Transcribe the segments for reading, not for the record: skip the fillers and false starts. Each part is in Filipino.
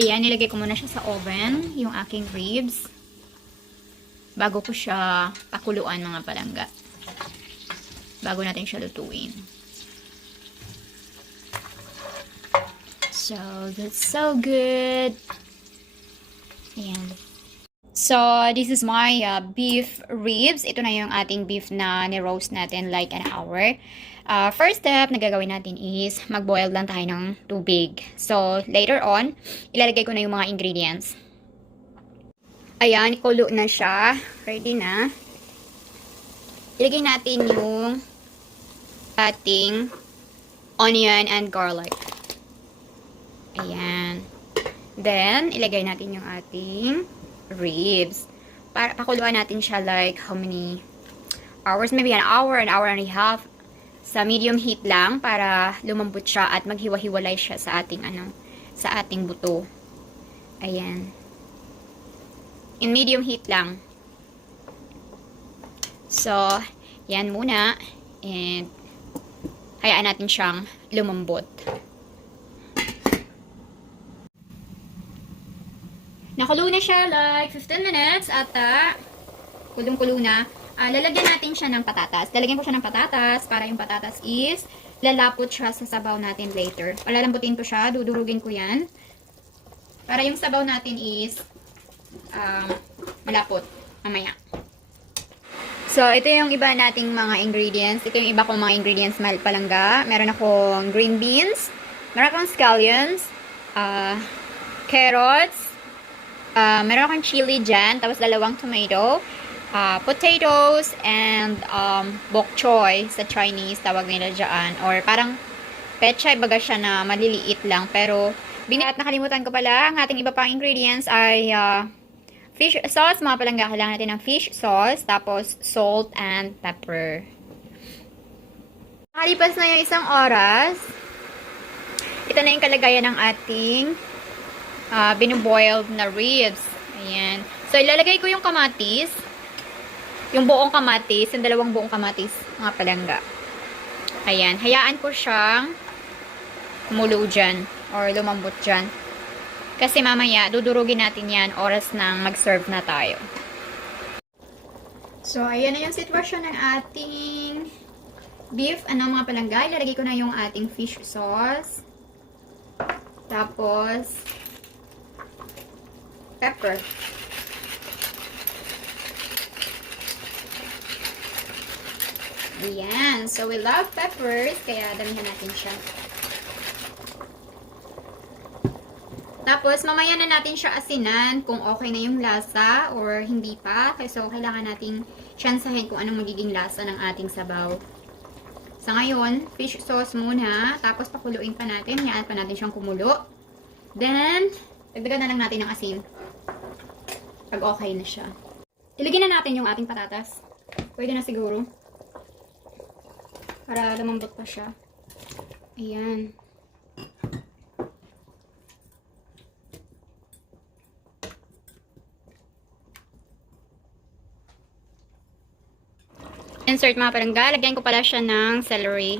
Ayan, nilagay ko muna siya sa oven, yung aking ribs. Bago ko siya pakuluan mga palangga. Bago natin siya lutuin. So, that's so good. Ayan. So, this is my beef ribs. Ito na yung ating beef na ni-roast natin like an hour. First step na gagawin natin is mag-boil lang tayo ng tubig. So, later on, ilalagay ko na yung mga ingredients. Ayan, kulo na siya. Ready na. Ilagay natin yung ating onion and garlic. Ayan. Then, ilagay natin yung ating ribs. Para pakuluan natin siya like how many hours? Maybe an hour and a half. Sa medium heat lang para lumambot siya at maghiwa-hiwalay siya sa ating sa ating buto. Ayan. In medium heat lang. So, yan muna. And hayaan natin siyang lumambot. Nakulo na siya like 15 minutes at kulong-kulo na. Lalagyan natin siya ng patatas. Lalagyan ko siya ng patatas para yung patatas is lalapot siya sa sabaw natin later. Palalambutin ko siya, dudurugin ko yan. Para yung sabaw natin is malapot mamaya. So, ito yung iba nating mga ingredients. Ito yung iba kong mga ingredients palangga. Meron akong green beans, meron akong scallions, carrots, meron akong chili dyan, tapos 2 tomato, potatoes, and bok choy sa Chinese, tawag nila dyan. Or parang pechay, baga siya na maliliit lang. Pero, at nakalimutan ko pala, ang ating iba pang ingredients ay fish sauce, mga palangga. Kailangan natin ng fish sauce, tapos salt and pepper. Nakalipas na yung 1 oras. Ito na yung kalagayan ng ating binuboiled na ribs. Ayan. So, ilalagay ko yung kamatis. Yung buong kamatis. Yung 2 buong kamatis. Mga palangga. Ayan. Hayaan ko siyang kumulo dyan. Or lumambot dyan. Kasi mamaya, dudurugin natin yan oras nang mag-serve na tayo. So, ayan na yung sitwasyon ng ating beef. Mga palangga. Ilalagay ko na yung ating fish sauce. Tapos, pepper. Ayan. So, we love peppers. Kaya, damihan natin siya. Tapos, mamaya na natin siya asinan kung okay na yung lasa or hindi pa. So, kailangan nating tsansahin kung anong magiging lasa ng ating sabaw. Sa ngayon, fish sauce muna. Tapos, pakuluin pa natin. Hayaan pa natin siyang kumulo. Then, dagdagan na lang natin ng asin. Pag okay na siya. Ilagyan na natin yung ating patatas. Pwede na siguro. Para lumambot pa siya. Ayan. Insert mga palangga. Lagyan ko pala siya ng celery.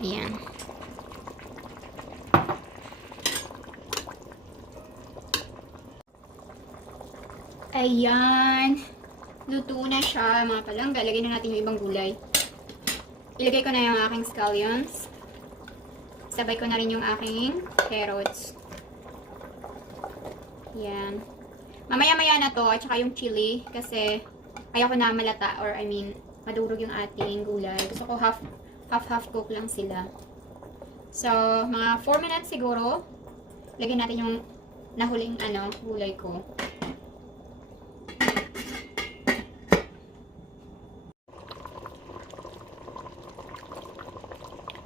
Ayan. Ayan. Luto na siya mga palangga. Lagyan na natin yung ibang gulay. Ilagay ko na yung aking scallions. Sabay ko na rin yung aking carrots. Ayan. Mamaya-maya na to. At saka yung chili. Kasi ayoko na malata or madurog yung ating gulay. Gusto ko half cook lang sila. So, mga 4 minutes siguro. Lagyan natin yung nahuling gulay ko.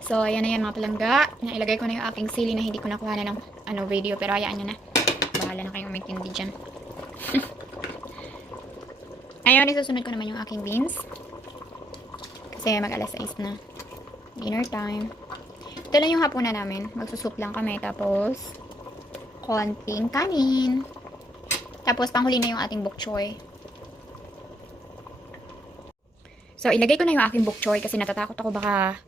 So, ayan na yan mga palangga. Nailagay ko na yung aking sili na hindi ko nakuha na ng video. Pero hayaan nyo na. Bahala na kayong umintindi dyan. Ayun, isusunod ko naman yung aking beans. Kasi mag-alas 6 na. Dinner time. Ito lang yung hapunan namin. Magsusup lang kami. Tapos, konting kanin. Tapos, panghuli na yung ating bok choy. So, ilagay ko na yung aking bok choy kasi natatakot ako baka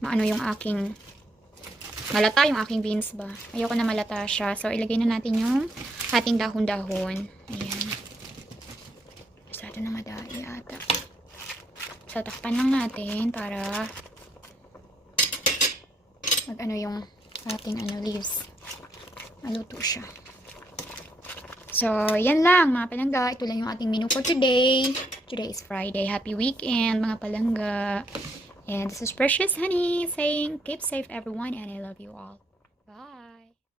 maano yung aking malata yung aking beans ba. Ayoko na malata siya. So, ilagay na natin yung ating dahon-dahon. Ayan. Masyado na madali ata. So, takpan lang natin para mag-ano yung ating leaves. Maluto siya. So, yan lang mga palangga. Ito lang yung ating menu for today. Today is Friday. Happy weekend mga palangga. And this is Precious Honey saying keep safe everyone and I love you all.